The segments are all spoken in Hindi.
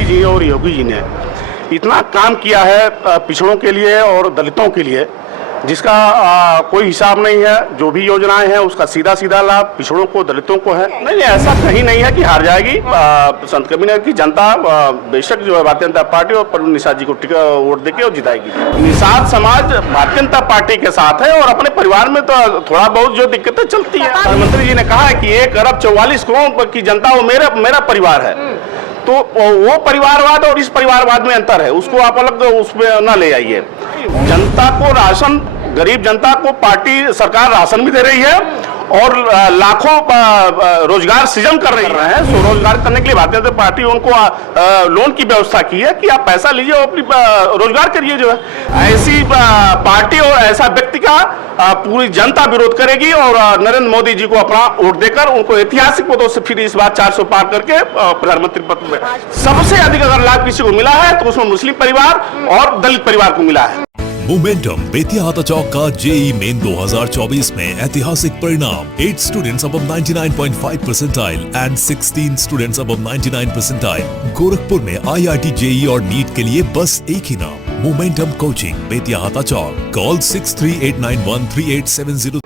मोदी जी और योगी जी ने इतना काम किया है पिछड़ों के लिए और दलितों के लिए, जिसका कोई हिसाब नहीं है। जो भी योजनाएं हैं उसका सीधा सीधा लाभ पिछड़ों को, दलितों को है। नहीं, ऐसा कहीं नहीं है कि हार जाएगी। संत कबीरनगर की जनता बेशक जो है भारतीय जनता पार्टी और प्रवीण निषाद जी को वोट देके और जिताएगी। निषाद समाज भारतीय जनता पार्टी के साथ है और अपने परिवार में तो थोड़ा बहुत जो दिक्कतें चलती है। प्रधानमंत्री जी ने कहा है कि 1 अरब 44 करोड़ की जनता वो मेरा परिवार है, तो वो परिवारवाद और इस परिवारवाद में अंतर है, उसको आप अलग उसमें ना ले आइए। जनता को राशन, गरीब जनता को पार्टी सरकार राशन भी दे रही है और लाखों रोजगार सृजन कर रही है। स्वरोजगार करने के लिए भारतीय जनता पार्टी उनको लोन की व्यवस्था की है कि आप पैसा लीजिए और अपनी रोजगार करिए। जो है ऐसी पार्टी और ऐसा व्यक्ति का पूरी जनता विरोध करेगी और नरेंद्र मोदी जी को अपना वोट देकर उनको ऐतिहासिक मतों से फिर इस बार 400 पार करके प्रधानमंत्री पद में। सबसे अधिक अगर लाभ किसी को मिला है तो उसमें मुस्लिम परिवार और दलित परिवार को मिला है। मोमेंटम बेतिया हाथा चौक का जेई मेन 2024 में ऐतिहासिक परिणाम। 8 students above 99.5 percentile and 16 students above 99 percentile। Gorakhpur में IIT जेई और नीट के लिए बस एक ही नाम, मोमेंटम कोचिंग, बेतिया हाथा चौक। कॉल 6389138770।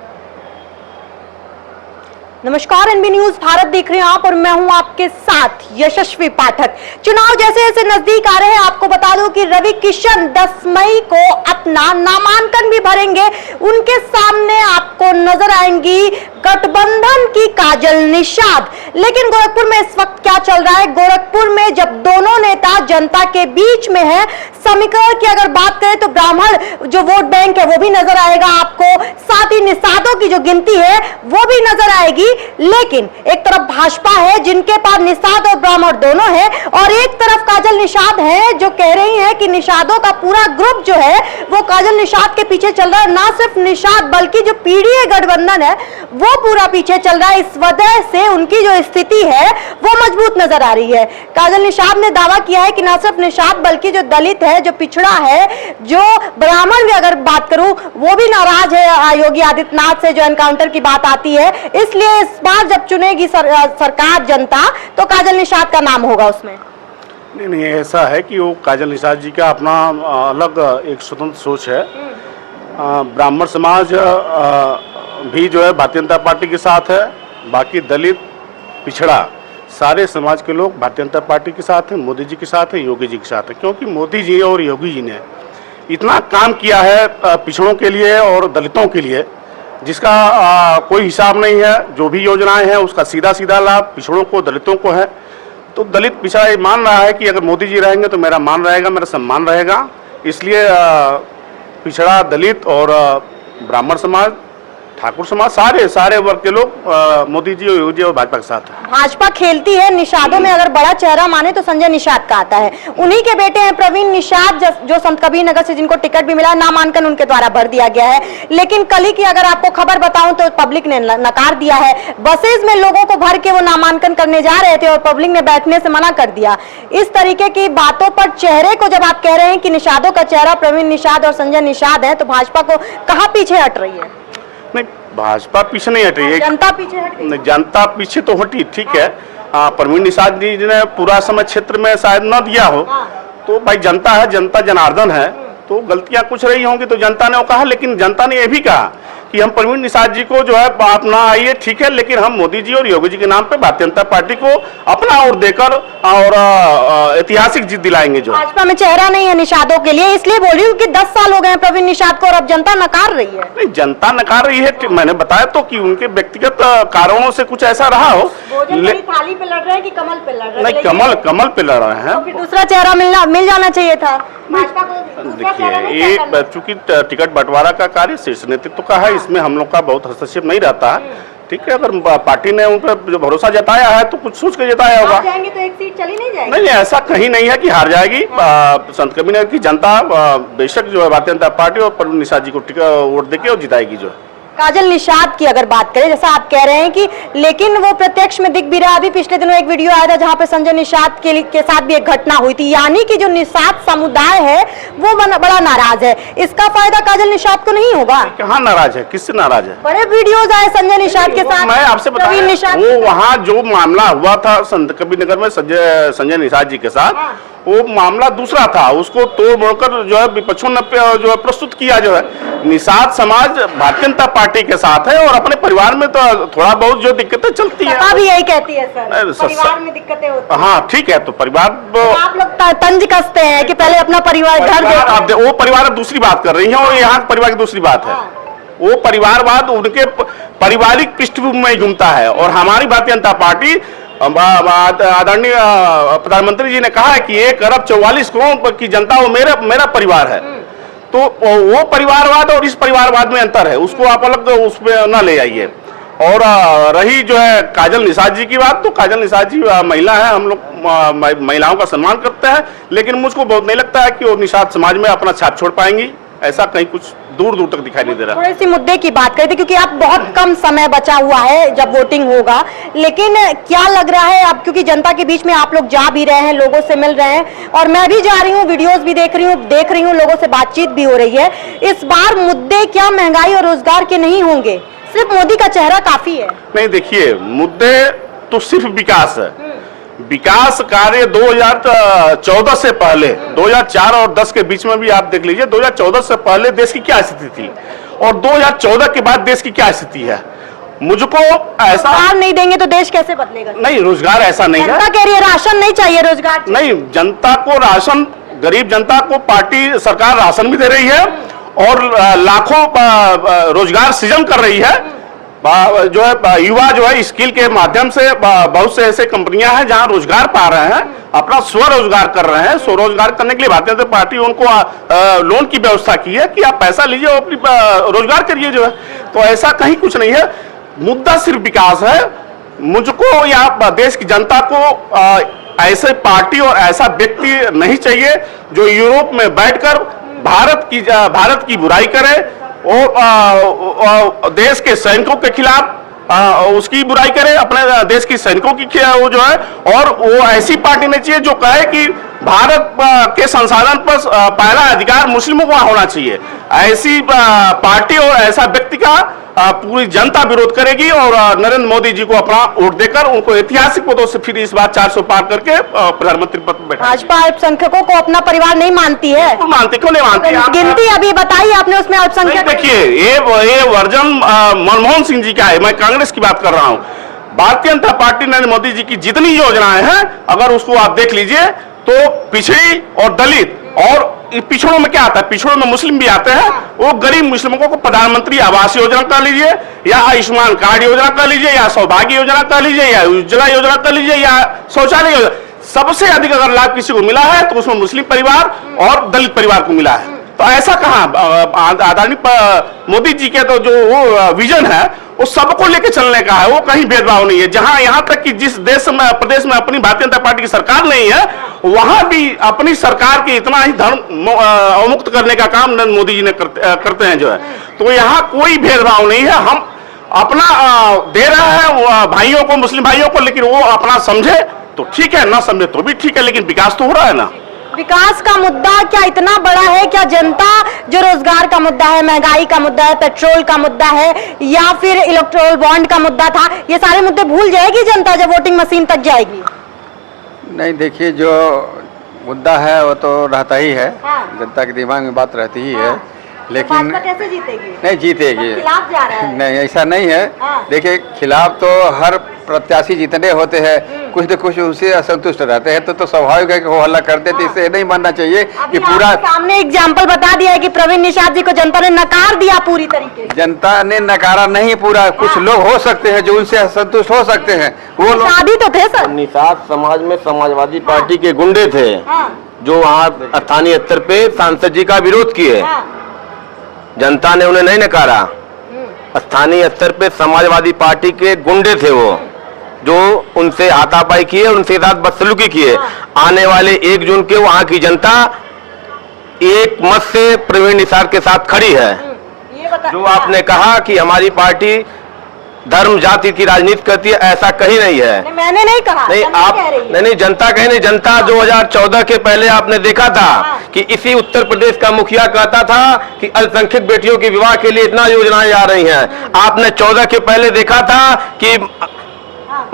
नमस्कार, एनबी न्यूज भारत देख रहे हैं आप और मैं हूं आपके साथ यशस्वी पाठक। चुनाव जैसे जैसे नजदीक आ रहे हैं, आपको बता दूं कि रवि किशन 10 मई को अपना नामांकन भी भरेंगे। उनके सामने आपको नजर आएंगी गठबंधन की काजल निषाद। लेकिन गोरखपुर में इस वक्त क्या चल रहा है? गोरखपुर में जब दोनों नेता जनता के बीच में है, समीकरण की अगर बात करें तो ब्राह्मण जो वोट बैंक है वो भी नजर आएगा आपको, साथ ही निषादों की जो गिनती है वो भी नजर आएगी। लेकिन एक तरफ भाजपा है जिनके पास निषाद और ब्राह्मण दोनों है, और एक तरफ काजल निषाद है जो कह रही है कि निषादों का पूरा ग्रुप जो है वो काजल निषाद के पीछे चल रहा है। ना सिर्फ निषाद बल्कि जो पीडीए गठबंधन है वो पूरा पीछे चल रहा है। इस वजह से उनकी जो स्थिति है वो मजबूत नजर आ रही है। काजल निषाद ने दावा किया है कि ना सिर्फ निषाद बल्कि जो दलित है, जो पिछड़ा है, जो ब्राह्मण भी अगर बात करूं वो भी नाराज है योगी आदित्यनाथ से जो एनकाउंटर की बात आती है। इसलिए इस बार जब चुनेगी सरकार जनता तो काजल निषाद का नाम होगा उसमें। नहीं, ऐसा है कि वो काजल निषाद जी का अपना अलग एक स्वतंत्र सोच है। ब्राह्मण समाज भी जो है भारतीय जनता पार्टी के साथ है, बाकी दलित, पिछड़ा, सारे समाज के लोग भारतीय जनता पार्टी के साथ हैं, मोदी जी के साथ हैं, योगी जी के साथ हैं। क्योंकि मोदी जी और योगी जी ने इतना काम किया है पिछड़ों के लिए और दलितों के लिए, जिसका कोई हिसाब नहीं है। जो भी योजनाएं हैं उसका सीधा सीधा लाभ पिछड़ों को, दलितों को है। तो दलित पिछड़ा ये मान रहा है कि अगर मोदी जी रहेंगे तो मेरा मान रहेगा, मेरा सम्मान रहेगा। इसलिए पिछड़ा, दलित और ब्राह्मण समाज, ठाकुर समाज, सारे वर्ग के लोग मोदी जी और योगी जी और भाजपा के साथ है। भाजपा खेलती है निषादों में, अगर बड़ा चेहरा माने तो संजय निषाद का आता है। उन्हीं के बेटे हैं प्रवीण निषाद जो संत कबीरनगर से जिनको टिकट भी मिला, नामांकन उनके द्वारा भर दिया गया है। लेकिन कल ही की अगर आपको खबर बताऊं तो पब्लिक ने नकार दिया है। बसेज में लोगों को भर के वो नामांकन करने जा रहे थे और पब्लिक ने बैठने से मना कर दिया। इस तरीके की बातों पर चेहरे को जब आप कह रहे हैं कि निषादों का चेहरा प्रवीण निषाद और संजय निषाद है, तो भाजपा को कहाँ पीछे हट रही है? नहीं, भाजपा पीछे नहीं हट रही है, जनता पीछे हट रही है। जनता पीछे तो हटी, ठीक है। प्रवीण निषाद जी ने पूरा समय क्षेत्र में शायद न दिया हो, तो भाई जनता है, जनता जनार्दन है, तो गलतियां कुछ रही होंगी तो जनता ने वो कहा। लेकिन जनता ने यह भी कहा कि हम प्रवीण निषाद जी को जो है आप ना आइए, ठीक है, लेकिन हम मोदी जी और योगी जी के नाम पे भारतीय जनता पार्टी को अपना वोट देकर और ऐतिहासिक जीत दिलाएंगे। जो भाजपा में चेहरा नहीं है निषादों के लिए, इसलिए बोल रही हूँ कि 10 साल हो गए प्रवीण निषाद को और अब जनता नकार रही है। नहीं, जनता नकार रही है, मैंने बताया तो कि उनके व्यक्तिगत कारणों से कुछ ऐसा रहा हो। थाली पे लड़ रहे हैं कि कमल पे लड़ रहे हैं? नहीं, कमल पे लड़ रहे हैं। तो फिर दूसरा चेहरा मिल जाना चाहिए था भाजपा को। देखिए, ये चूंकि टिकट बंटवारा का कार्य शीर्ष नेतृत्व का है, इसमें हम लोग का बहुत हस्तक्षेप नहीं रहता है, ठीक है। अगर पार्टी ने उन पर जो भरोसा जताया है तो कुछ सोच के जताया होगा। जाएंगे तो एक सीट चली नहीं जाएगी। नहीं, ऐसा कहीं नहीं है कि हार जाएगी। संत कबीरनगर की जनता बेशक जो है भारतीय जनता पार्टी और प्रवीण निषाद जी को वोट देके और जिताएगी। जो काजल निषाद की अगर बात करें, जैसा आप कह रहे हैं कि लेकिन वो प्रत्यक्ष में दिख भी रहा। अभी पिछले दिनों एक वीडियो आया था जहां पे संजय निषाद के साथ भी एक घटना हुई थी, यानी कि जो निषाद समुदाय है वो बड़ा नाराज है। इसका फायदा काजल निषाद को नहीं होगा? कहाँ नाराज है, किससे नाराज है? बड़े वीडियोज आए संजय निषाद के साथ। मैं आपसे बता वो वहाँ जो मामला हुआ था संत कबीर नगर में संजय निषाद जी के साथ, वो मामला दूसरा था। उसको तोड़ मोड़कर जो है विपक्षों ने जो है प्रस्तुत किया। जो है निषाद समाज भारतीय जनता पार्टी के साथ है और अपने परिवार में तो थोड़ा बहुत जो दिक्कतें चलती है, भी यही कहती है सर, परिवार में दिक्कतें होती है। हाँ ठीक है, तो परिवार आप लोग तंज कसते हैं कि पहले अपना परिवार घर, वो परिवार दूसरी बात कर रही है और यहाँ परिवार की दूसरी बात है। वो परिवारवाद उनके पारिवारिक पृष्ठभूमि में घूमता है और हमारी भारतीय जनता पार्टी, आदरणीय प्रधानमंत्री जी ने कहा है कि 1 अरब 44 करोड़ की जनता वो मेरा परिवार है। तो वो परिवारवाद और इस परिवारवाद में अंतर है, उसको आप अलग उसमें ना ले आइए। और रही जो है काजल निषाद जी की बात, तो काजल निषाद जी महिला है, हम लोग महिलाओं का सम्मान करते हैं, लेकिन मुझको बहुत नहीं लगता है कि वो निषाद समाज में अपना छाप छोड़ पाएंगी। ऐसा कहीं कुछ दूर दूर तक दिखाई नहीं दे रहा। थोड़े सी मुद्दे की बात करते, क्योंकि आप बहुत कम समय बचा हुआ है जब वोटिंग होगा, लेकिन क्या लग रहा है अब, क्योंकि जनता के बीच में आप लोग जा भी रहे हैं, लोगों से मिल रहे हैं और मैं भी जा रही हूँ, वीडियोस भी देख रही हूँ, लोगों से बातचीत भी हो रही है। इस बार मुद्दे क्या महंगाई और रोजगार के नहीं होंगे? सिर्फ मोदी का चेहरा काफी है? नहीं, देखिए मुद्दे तो सिर्फ विकास है। विकास कार्य 2014 से पहले, 2004 और 10 के बीच में भी आप देख लीजिए, 2014 से पहले देश की क्या स्थिति थी और 2014 के बाद देश की क्या स्थिति है। मुझको ऐसा रोजगार नहीं देंगे तो देश कैसे बदलेगा? नहीं, रोजगार ऐसा नहीं है। जनता कह रही है राशन नहीं चाहिए, रोजगार नहीं। जनता को राशन, गरीब जनता को पार्टी सरकार राशन भी दे रही है और लाखों रोजगार सृजन कर रही है। जो है युवा जो है स्किल के माध्यम से बहुत से ऐसे कंपनियां हैं जहां रोजगार पा रहे हैं, अपना स्वरोजगार कर रहे हैं। स्वरोजगार करने के लिए भारतीय जनता पार्टी उनको लोन की व्यवस्था की है कि आप पैसा लीजिए और अपनी रोजगार करिए जो है। तो ऐसा कहीं कुछ नहीं है, मुद्दा सिर्फ विकास है। मुझको या देश की जनता को ऐसे पार्टी और ऐसा व्यक्ति नहीं चाहिए जो यूरोप में बैठकर भारत की बुराई करे और देश के सैनिकों के खिलाफ उसकी बुराई करे, अपने देश की सैनिकों की वो जो है। और वो ऐसी पार्टी नहीं चाहिए जो कहे कि भारत के संसाधन पर पहला अधिकार मुस्लिमों को होना चाहिए। ऐसी पार्टी और ऐसा व्यक्ति का पूरी जनता विरोध करेगी और नरेंद्र मोदी जी को अपना वोट देकर उनको ऐतिहासिक पदों से फिर इस बार 400 पार करके प्रधानमंत्री पद पर बैठा। भाजपा अल्पसंख्यकों को अपना परिवार नहीं मानती है? क्यों नहीं मानती? गिनती अभी बताई आपने, उसमें अल्पसंख्यक देखिए ये वर्जन मनमोहन सिंह जी का है, मैं कांग्रेस की बात कर रहा हूँ। भारतीय जनता पार्टी नरेंद्र मोदी जी की जितनी योजनाएं हैं अगर उसको आप देख लीजिए तो पिछड़ी और दलित, और पिछड़ों में क्या आता है, पिछड़ों में मुस्लिम भी आते हैं। वो गरीब मुस्लिमों को प्रधानमंत्री आवास योजना कर लीजिए या आयुष्मान कार्ड योजना कर लीजिए या सौभाग्य योजना कर लीजिए या उज्ज्वला योजना कर लीजिए या शौचालय योजना, सबसे अधिक अगर लाभ किसी को मिला है तो उसमें मुस्लिम परिवार और दलित परिवार को मिला है। तो ऐसा कहाँ, आदरणीय मोदी जी के तो जो वो विजन है वो सबको लेके चलने का है, वो कहीं भेदभाव नहीं है। जहां यहाँ तक कि जिस देश में प्रदेश में अपनी भारतीय जनता पार्टी की सरकार नहीं है, वहां भी अपनी सरकार के इतना ही धर्म अवमुक्त करने का काम नरेंद्र मोदी जी ने करते हैं जो है। तो यहाँ कोई भेदभाव नहीं है, हम अपना दे रहे हैं भाइयों को, मुस्लिम भाइयों को, लेकिन वो अपना समझे तो ठीक है, ना समझे तो भी ठीक है, लेकिन विकास तो हो रहा है ना। विकास का मुद्दा क्या इतना बड़ा है? क्या जनता जो रोजगार का मुद्दा है, महंगाई का मुद्दा है, पेट्रोल का मुद्दा है या फिर इलेक्टोरल बॉन्ड का मुद्दा था, ये सारे मुद्दे भूल जाएगी जनता जब वोटिंग मशीन तक जाएगी? नहीं, देखिए जो मुद्दा है वो तो रहता ही है। हाँ। जनता के दिमाग में बात रहती ही है। हाँ। लेकिन तो कैसे जीतेगी? नहीं जीतेगी, खिलाफ जा रहा है। नहीं ऐसा नहीं है। हाँ। देखिए खिलाफ तो हर प्रत्याशी जितने होते हैं कुछ न कुछ उनसे असंतुष्ट रहते हैं, तो स्वाभाविक है कि वो हल्ला कर देते। इससे नहीं मानना चाहिए कि पूरा सामने एग्जाम्पल बता दिया है कि प्रवीण निषाद जी को जनता ने नकार दिया पूरी तरीके से। जनता ने नकारा नहीं पूरा, कुछ लोग हो सकते हैं जो उनसे असंतुष्ट हो सकते हैं, वो लोग शादी तो थे सर। निषाद समाज में समाजवादी पार्टी के गुंडे थे जो वहाँ स्थानीय स्तर पे सांसद जी का विरोध किए। जनता ने उन्हें नहीं नकारा। स्थानीय स्तर पे समाजवादी पार्टी के गुंडे थे वो, जो उनसे हाथापाई किए, उनके साथ बदसलूकी किए। आने वाले 1 जून के वहाँ की जनता एक मत से प्रवीण निषाद के साथ खड़ी है। जो आपने कहा कि हमारी पार्टी धर्म जाति की राजनीति करती है, ऐसा कहीं नहीं है। नहीं, मैंने नहीं कहा, नहीं जनता आप कह रही है। नहीं जनता कहीं नहीं, जनता 2014 के पहले आपने देखा था कि इसी उत्तर प्रदेश का मुखिया कहता था कि अल्पसंख्यक बेटियों के विवाह के लिए इतना योजनाएं आ रही हैं। आपने 14 के पहले देखा था कि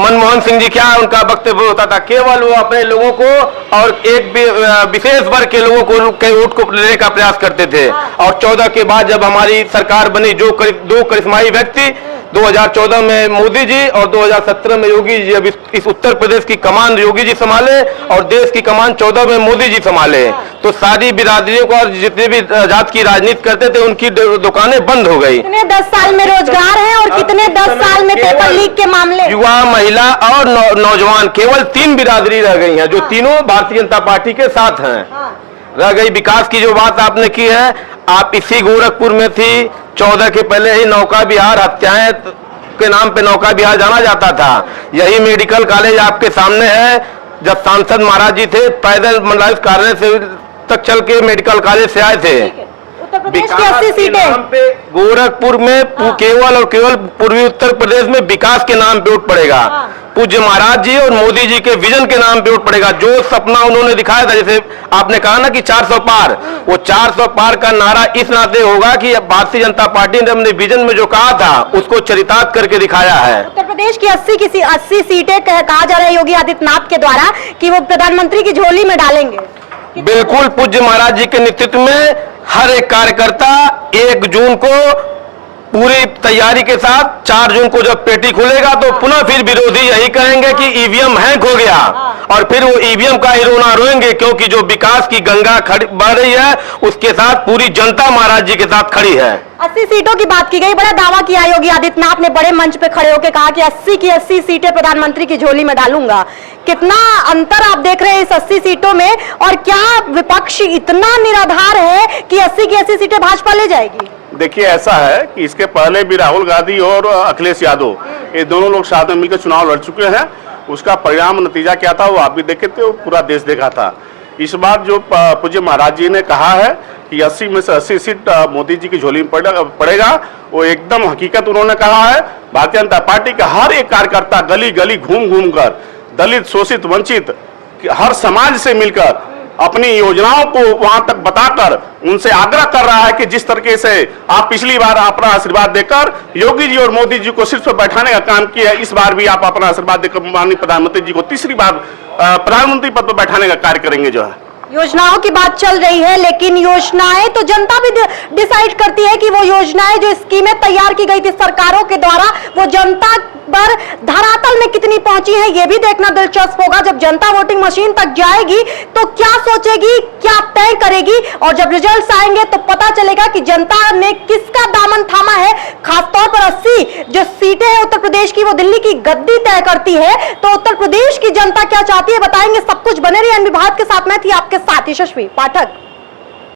मनमोहन सिंह जी क्या उनका वक्तव्य होता था, केवल वो अपने लोगों को और एक विशेष वर्ग के लोगों को के वोट को लेने का प्रयास करते थे। और 14 के बाद जब हमारी सरकार बनी, जो दो करिश्माई व्यक्ति 2014 में मोदी जी और 2017 में योगी जी, अब इस उत्तर प्रदेश की कमान योगी जी संभाले और देश की कमान 14 में मोदी जी संभाले, तो सारी बिरादरियों को और जितने भी जात की राजनीति करते थे उनकी दुकानें बंद हो गई। कितने 10 साल में रोजगार है और कितने 10 साल में पेपर लीक के मामले। युवा, महिला और नौजवान, केवल 3 बिरादरी रह गई हैं जो तीनों भारतीय जनता पार्टी के साथ हैं। रह गई विकास की जो बात आपने की है, आप इसी गोरखपुर में थी, 14 के पहले ही नौका विहार हत्याएं के नाम पे नौका विहार जाना जाता था। यही मेडिकल कॉलेज आपके सामने है, जब सांसद महाराज जी थे पैदल मंडलायुक्त कार्यालय से तक चल के मेडिकल कॉलेज से आए थे। उत्तर प्रदेश की 80 सीटें गोरखपुर में केवल और केवल पूर्वी उत्तर प्रदेश में विकास के नाम पे वोट पड़ेगा। पूज्य महाराज जी और मोदी जी के विजन के नाम पे वोट पड़ेगा। जो सपना उन्होंने दिखाया था, जैसे आपने कहा ना कि 400 पार, वो 400 पार का नारा इस नाते होगा कि भारतीय जनता पार्टी ने अपने विजन में जो कहा था उसको चरितार्थ करके दिखाया है। उत्तर प्रदेश की 80 सीटें कहा जा रहा है योगी आदित्यनाथ के द्वारा कि वो प्रधानमंत्री की झोली में डालेंगे। बिल्कुल, पूज्य महाराज जी के नेतृत्व में हर एक कार्यकर्ता 1 जून को पूरी तैयारी के साथ 4 जून को जब पेटी खुलेगा तो पुनः फिर विरोधी यही कहेंगे कि ईवीएम हैक हो गया, और फिर वो ईवीएम का ही रोना रोएंगे, क्योंकि जो विकास की गंगा बह रही है उसके साथ पूरी जनता महाराज जी के साथ खड़ी है। 80 सीटों की बात की गई, बड़ा दावा किया योगी आदित्यनाथ ने, बड़े मंच पे खड़े होकर कहा कि 80 की 80 सीटें प्रधानमंत्री की झोली में डालूंगा। कितना अंतर आप देख रहे हैं इस 80 सीटों में, और क्या विपक्ष इतना निराधार है कि 80 की 80 सीटें भाजपा ले जाएगी? देखिए, ऐसा है कि इसके पहले भी राहुल गांधी और अखिलेश यादव, ये दोनों लोग साथ में मिलकर चुनाव लड़ चुके हैं। उसका परिणाम नतीजा क्या था वो आप भी देखे थे, वो पूरा देश देखा था। इस बार जो पूज्य महाराज जी ने कहा है कि 80 में से 80 सीट मोदी जी की झोली में पड़ेगा, वो एकदम हकीकत उन्होंने कहा है। भारतीय जनता पार्टी का हर एक कार्यकर्ता गली गली घूम घूम कर दलित, शोषित, वंचित हर समाज से मिलकर अपनी योजनाओं को वहां तक बताकर उनसे आग्रह कर रहा है कि जिस तरीके से आप पिछली बार अपना आशीर्वाद देकर योगी जी और मोदी जी को शीर्ष पर बैठाने का काम किया, इस बार भी आप अपना आशीर्वाद देकर माननीय प्रधानमंत्री जी को तीसरी बार प्रधानमंत्री पद पर बैठाने का कार्य करेंगे। जो है योजनाओं की बात चल रही है, लेकिन योजनाएं तो जनता भी डिसाइड करती है कि वो योजनाएं जो स्कीमें तैयार की गई थी सरकारों के द्वारा वो जनता पर धरातल में कितनी पहुंची है, ये भी देखना दिलचस्प होगा। जब जनता वोटिंग मशीन तक जाएगी तो क्या सोचेगी, क्या तय करेगी, और जब रिजल्ट्स आएंगे तो पता चलेगा कि जनता ने किसका दामन थामा है। खासतौर पर 80 जो सीटें हैं उत्तर प्रदेश की, वो दिल्ली की गद्दी तय करती है। तो उत्तर प्रदेश की जनता क्या चाहती है बताएंगे। सब कुछ बने रहिए एनबी भारत के साथ। मैं थी आपके साथ यशस्वी पाठक।